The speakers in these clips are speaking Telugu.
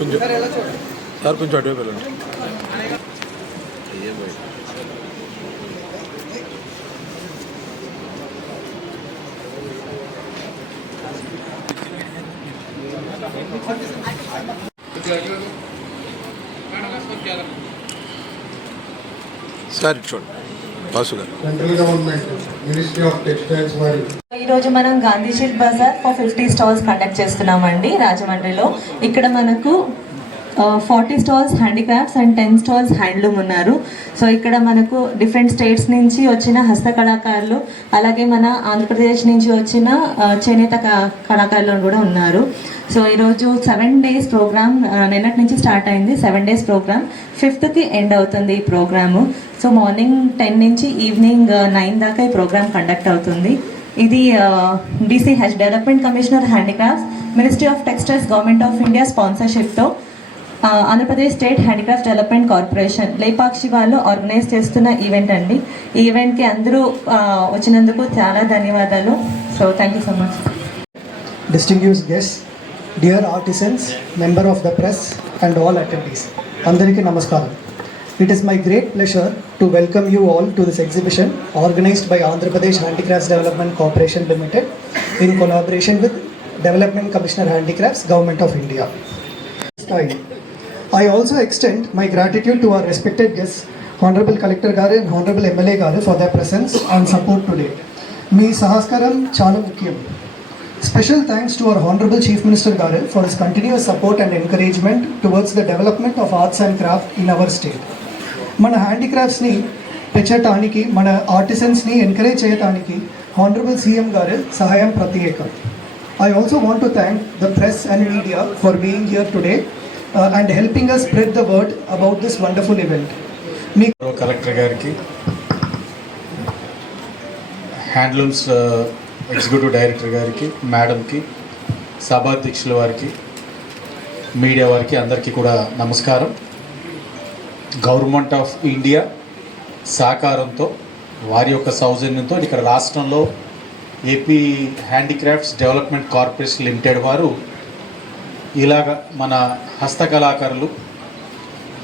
కొంచెం సార్ కొంచెం అటువైపు వెళ్ళండి సార్ ఇటు చూడండి Vasu garu central government ministry of textiles వారి ఈరోజు రోజు మనం Gandhi sheet Bazaar for fifty stalls conduct చేస్తున్నామండి రాజమండ్రిలో. ఇక్కడ మనకు forty stalls handicrafts and ten stalls handloom ఉన్నారు. సో ఇక్కడ మనకు డిఫరెంట్ స్టేట్స్ నుంచి వచ్చిన హస్తకళాకారులు అలాగే మన ఆంధ్రప్రదేశ్ నుంచి వచ్చిన చేనేత కళాకారులు కూడా ఉన్నారు. సో ఈరోజు సెవెన్ డేస్ ప్రోగ్రామ్ నిన్నటి నుంచి స్టార్ట్ అయింది. Seven days programme. ఫిఫ్త్కి ఎండ్ అవుతుంది ఈ ప్రోగ్రాము. సో మార్నింగ్ టెన్ నుంచి ఈవినింగ్ నైన్ దాకా ఈ ప్రోగ్రామ్ కండక్ట్ అవుతుంది. ఇది DCH development commissioner handicrafts ministry of textiles government of India స్పాన్సర్షిప్తో Andhra Pradesh state handicraft development corporation Lepakshi వాళ్ళు ఆర్గనైజ్ చేస్తున్న ఈవెంట్ అండి. ఈ ఈవెంట్కి అందరూ వచ్చినందుకు చాలా ధన్యవాదాలు. So thank you so much distinguished guest dear artisans member of the press and all attendees అందరికీ నమస్కారం. It is my great pleasure to welcome you all to this exhibition organized by Andhra Pradesh Handicrafts Development Corporation Limited in collaboration with Development Commissioner Handicrafts, Government of India. I also extend my gratitude to our respected guests, Honorable Collector Gare and Honorable MLA Gare for their presence and support today. Me sahaskaram chalamukyam. Special thanks to our Honorable Chief Minister Gare for his continuous support and encouragement towards the development of arts and craft in our state. మన హ్యాండిక్రాఫ్ట్స్ని పెంచటానికి మన ఆర్టిసన్స్ని ఎంకరేజ్ చేయటానికి హానరబుల్ సీఎం గారు సహాయం ప్రత్యేకం. I also want to thank the press and media for being here today and helping us spread the word about this wonderful event me collector గారికి హ్యాండ్లూమ్స్ ఎగ్జిక్యూటివ్ డైరెక్టర్ గారికి మేడంకి సభాధ్యక్షుల వారికి మీడియా వారికి అందరికీ కూడా నమస్కారం. గవర్నమెంట్ ఆఫ్ ఇండియా సహకారంతో వారి యొక్క సౌజన్యంతో ఇక్కడ రాష్ట్రంలో AP handicrafts development corporation limited వారు ఇలాగ మన హస్తకళాకారులు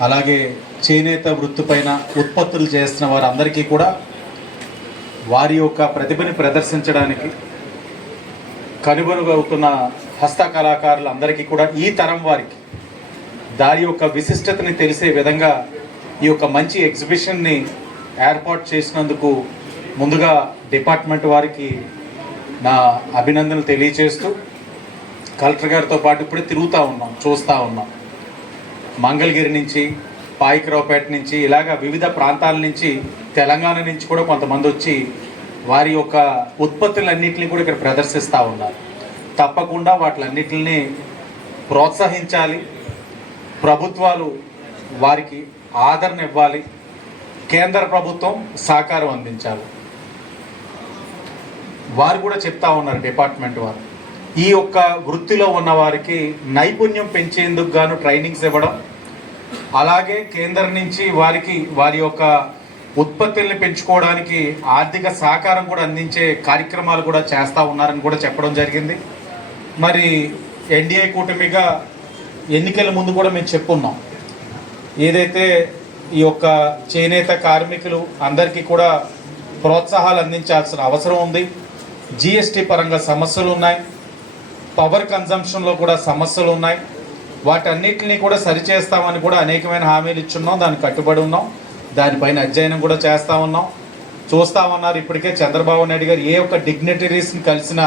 అలాగే చేనేత వృత్తిపైన ఉత్పత్తులు చేస్తున్న వారందరికీ కూడా వారి యొక్క ప్రతిభని ప్రదర్శించడానికి కనుగొనగవుతున్న హస్తకళాకారులందరికీ కూడా ఈ తరం వారికి దాని యొక్క విశిష్టతని తెలిసే విధంగా ఈ యొక్క మంచి ఎగ్జిబిషన్ని ఏర్పాటు చేసినందుకు ముందుగా డిపార్ట్మెంట్ వారికి నా అభినందనలు తెలియజేస్తూ కలెక్టర్ గారితో పాటు ఇప్పుడే తిరుగుతూ ఉన్నాం చూస్తూ ఉన్నాం. మంగళగిరి నుంచి పాయికరావుపేట నుంచి ఇలాగ వివిధ ప్రాంతాల నుంచి తెలంగాణ నుంచి కూడా కొంతమంది వచ్చి వారి యొక్క ఉత్పత్తులన్నింటినీ కూడా ఇక్కడ ప్రదర్శిస్తూ ఉన్నారు. తప్పకుండా వాటిలన్నిటిని ప్రోత్సహించాలి. ప్రభుత్వాలు వారికి ఆదరణ ఇవ్వాలి. కేంద్ర ప్రభుత్వం సహకారం అందించాలి. వారు కూడా చెప్తా ఉన్నారు డిపార్ట్మెంట్ వారు. ఈ యొక్క వృత్తిలో ఉన్న వారికి నైపుణ్యం పెంచేందుకు గాను ట్రైనింగ్స్ ఇవ్వడం అలాగే కేంద్రం నుంచి వారికి వారి యొక్క ఉత్పత్తుల్ని పెంచుకోవడానికి ఆర్థిక సహకారం కూడా అందించే కార్యక్రమాలు కూడా చేస్తూ ఉన్నారని కూడా చెప్పడం జరిగింది. మరి ఎన్డీఏ కూటమిగా ఎన్నికల ముందు కూడా మేము చెప్పున్నాం. ఏదైతే ఈ యొక్క చేనేత కార్మికులు అందరికీ కూడా ప్రోత్సాహాలు అందించాల్సిన అవసరం ఉంది జిఎస్టీ పరంగా సమస్యలు ఉన్నాయి పవర్ కన్జంప్షన్లో కూడా సమస్యలు ఉన్నాయి. వాటన్నిటిని కూడా సరిచేస్తామని కూడా అనేకమైన హామీలు ఇచ్చున్నాం దానికి కట్టుబడి ఉన్నాం దానిపైన అధ్యయనం కూడా చేస్తా ఉన్నాం. చూస్తా ఉన్నారు ఇప్పటికే చంద్రబాబు నాయుడు గారు ఏ ఒక్క డిగ్నిటరీస్ని కలిసిన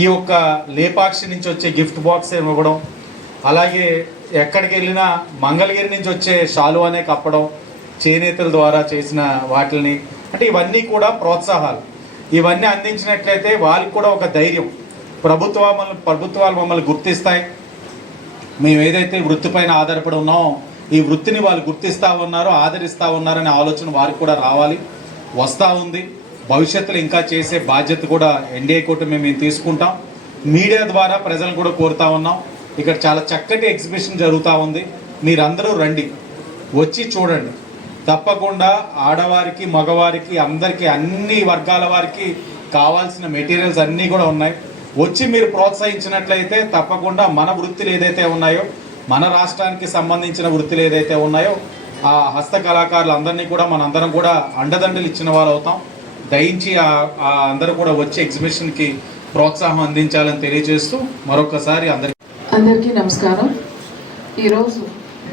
ఈ యొక్క లేపాక్షి నుంచి వచ్చే గిఫ్ట్ బాక్స్ ఇవ్వడం అలాగే ఎక్కడికి వెళ్ళినా మంగళగిరి నుంచి వచ్చే షాలు అనే కప్పడం చేనేతల ద్వారా చేసిన వాటిని అంటే ఇవన్నీ కూడా ప్రోత్సాహాలు. ఇవన్నీ అందించినట్లయితే వాళ్ళకి కూడా ఒక ధైర్యం. ప్రభుత్వ ప్రభుత్వాలు మమ్మల్ని గుర్తిస్తాయి. మేము ఏదైతే వృత్తిపైన ఆధారపడి ఉన్నామో ఈ వృత్తిని వాళ్ళు గుర్తిస్తూ ఉన్నారు ఆదరిస్తూ ఉన్నారనే ఆలోచన వారికి కూడా రావాలి. వస్తూ ఉంది. భవిష్యత్తులో ఇంకా చేసే బాధ్యత కూడా ఎన్డీఏ కూటమి మేము తీసుకుంటాం. మీడియా ద్వారా ప్రజలను కూడా కోరుతా ఉన్నాం. ఇక్కడ చాలా చక్కటి ఎగ్జిబిషన్ జరుగుతూ ఉంది. మీరందరూ రండి. వచ్చి చూడండి. తప్పకుండా ఆడవారికి మగవారికి అందరికీ అన్ని వర్గాల వారికి కావాల్సిన మెటీరియల్స్ అన్నీ కూడా ఉన్నాయి. వచ్చి మీరు ప్రోత్సహించినట్లయితే తప్పకుండా మన వృత్తులు ఏదైతే ఉన్నాయో మన రాష్ట్రానికి సంబంధించిన వృత్తులు ఏదైతే ఉన్నాయో ఆ హస్త కళాకారులందరినీ కూడా మనందరం కూడా అండదండలు ఇచ్చిన వాళ్ళు అవుతాం. దయించి ఆ అందరూ కూడా వచ్చి ఎగ్జిబిషన్కి ప్రోత్సాహం అందించాలని తెలియజేస్తూ మరొకసారి అందరికీ అందరికీ నమస్కారం. ఈరోజు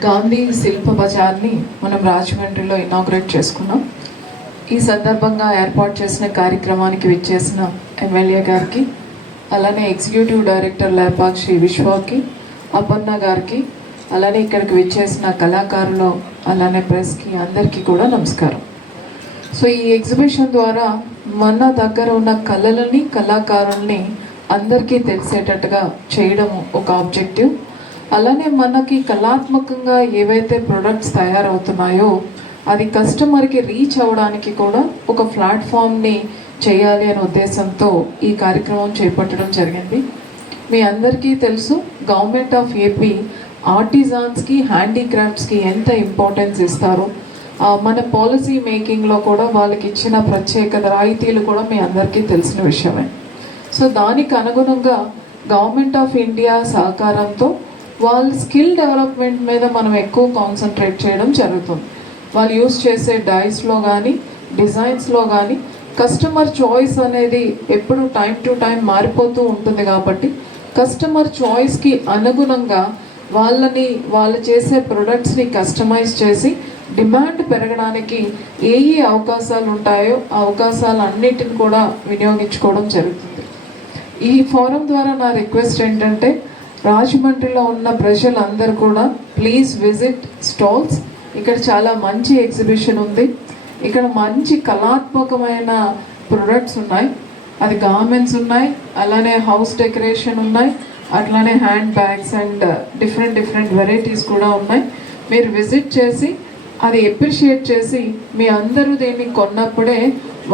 గాంధీ శిల్ప బజార్ని మనం రాజమండ్రిలో ఇనాగ్రేట్ చేసుకున్నాం. ఈ సందర్భంగా ఏర్పాటు చేసిన కార్యక్రమానికి విచ్చేసిన ఎమ్మెల్యే గారికి అలానే ఎగ్జిక్యూటివ్ డైరెక్టర్ లేపాక్షి విశ్వాకి అపర్ణ గారికి అలానే ఇక్కడికి విచ్చేసిన కళాకారులు అలానే ప్రెస్కి అందరికీ కూడా నమస్కారం. సో ఈ ఎగ్జిబిషన్ ద్వారా మన దగ్గర ఉన్న కళలని కళాకారుల్ని అందరికీ తెలిసేటట్టుగా చేయడం ఒక ఆబ్జెక్టివ్. అలానే మనకి కళాత్మకంగా ఏవైతే ప్రొడక్ట్స్ తయారవుతున్నాయో అది కస్టమర్కి రీచ్ అవ్వడానికి కూడా ఒక ప్లాట్ఫామ్ని చేయాలి అనే ఉద్దేశంతో ఈ కార్యక్రమం చేపట్టడం జరిగింది. మీ అందరికీ తెలుసు గవర్నమెంట్ ఆఫ్ ఏపీ ఆర్టిజాన్స్కి హ్యాండీక్రాఫ్ట్స్కి ఎంత ఇంపార్టెన్స్ ఇస్తారో. మన పాలసీ మేకింగ్లో కూడా వాళ్ళకి ఇచ్చిన ప్రత్యేక రాయితీలు కూడా మీ అందరికీ తెలిసిన విషయమే. సో దానికి అనుగుణంగా గవర్నమెంట్ ఆఫ్ ఇండియా సహకారంతో వాళ్ళ స్కిల్ డెవలప్మెంట్ మీద మనం ఎక్కువ కాన్సన్ట్రేట్ చేయడం జరుగుతుంది. వాళ్ళు యూస్ చేసే డైస్లో కానీ డిజైన్స్లో కానీ కస్టమర్ చాయిస్ అనేది ఎప్పుడు టైం టు టైం మారిపోతూ ఉంటుంది కాబట్టి కస్టమర్ చాయిస్కి అనుగుణంగా వాళ్ళని వాళ్ళు చేసే ప్రొడక్ట్స్ని కస్టమైజ్ చేసి డిమాండ్ పెరగడానికి ఏ ఏ అవకాశాలు ఉంటాయో ఆ అవకాశాలు అన్నిటిని కూడా వినియోగించుకోవడం జరుగుతుంది. ఈ ఫోరం ద్వారా నా రిక్వెస్ట్ ఏంటంటే రాజమండ్రిలో ఉన్న ప్రజలందరూ కూడా ప్లీజ్ విజిట్ స్టాల్స్ ఇక్కడ చాలా మంచి ఎగ్జిబిషన్ ఉంది. ఇక్కడ మంచి కళాత్మకమైన ప్రొడక్ట్స్ ఉన్నాయి. అది గార్మెంట్స్ ఉన్నాయి అలానే హౌస్ డెకరేషన్ ఉన్నాయి అట్లానే hand bags and different different varieties కూడా ఉన్నాయి. మీరు విజిట్ చేసి అది ఎప్రిషియేట్ చేసి మీ అందరూ దీన్ని కొన్నప్పుడే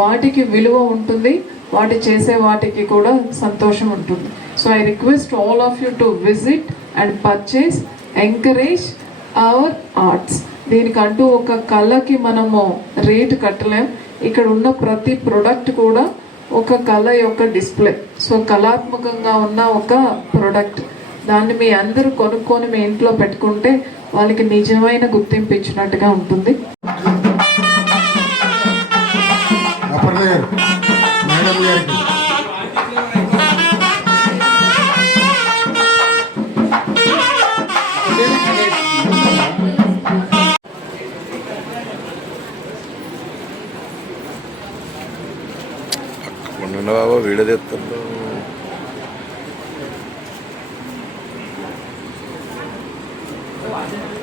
వాటికి విలువ ఉంటుంది. వాటి చేసే వాటికి కూడా సంతోషం ఉంటుంది. So I request all of you to visit and purchase encourage our arts దీనికంటూ ఒక కళకి మనము రేటు కట్టలేం. ఇక్కడ ఉన్న ప్రతి ప్రొడక్ట్ కూడా ఒక కళ యొక్క డిస్ప్లే సో కళాత్మకంగా ఉన్న ఒక ప్రొడక్ట్ దాన్ని మీ అందరూ కొనుక్కొని మీ ఇంట్లో పెట్టుకుంటే వాళ్ళకి నిజమైన గుర్తింపు ఇచ్చినట్టుగా ఉంటుంది. ఉండండి బాబా? Video తెస్తుండ్రు Thank